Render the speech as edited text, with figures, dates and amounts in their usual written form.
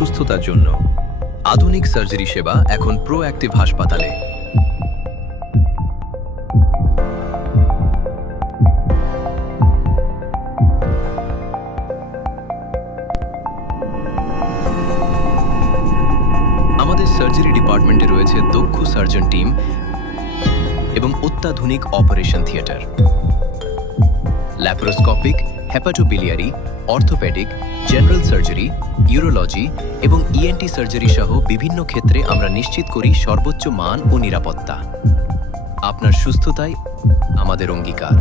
সুস্থতার জন্য। আধুনিক সার্জারি সেবা এখন প্রোঅ্যাক্টিভ হাসপাতালে। আমাদের সার্জারি ডিপার্টমেন্টে রয়েছে দক্ষ সার্জন টিম এবং অত্যাধুনিক operation theatre. Laparoscopic, hepatobiliary, orthopaedic, general surgery, urology এবং ইএনটি সার্জারি সহ বিভিন্ন ক্ষেত্রে আমরা নিশ্চিত করি সর্বোচ্চ মান ও নিরাপত্তা। আপনার সুস্থতাই আমাদের অঙ্গীকার।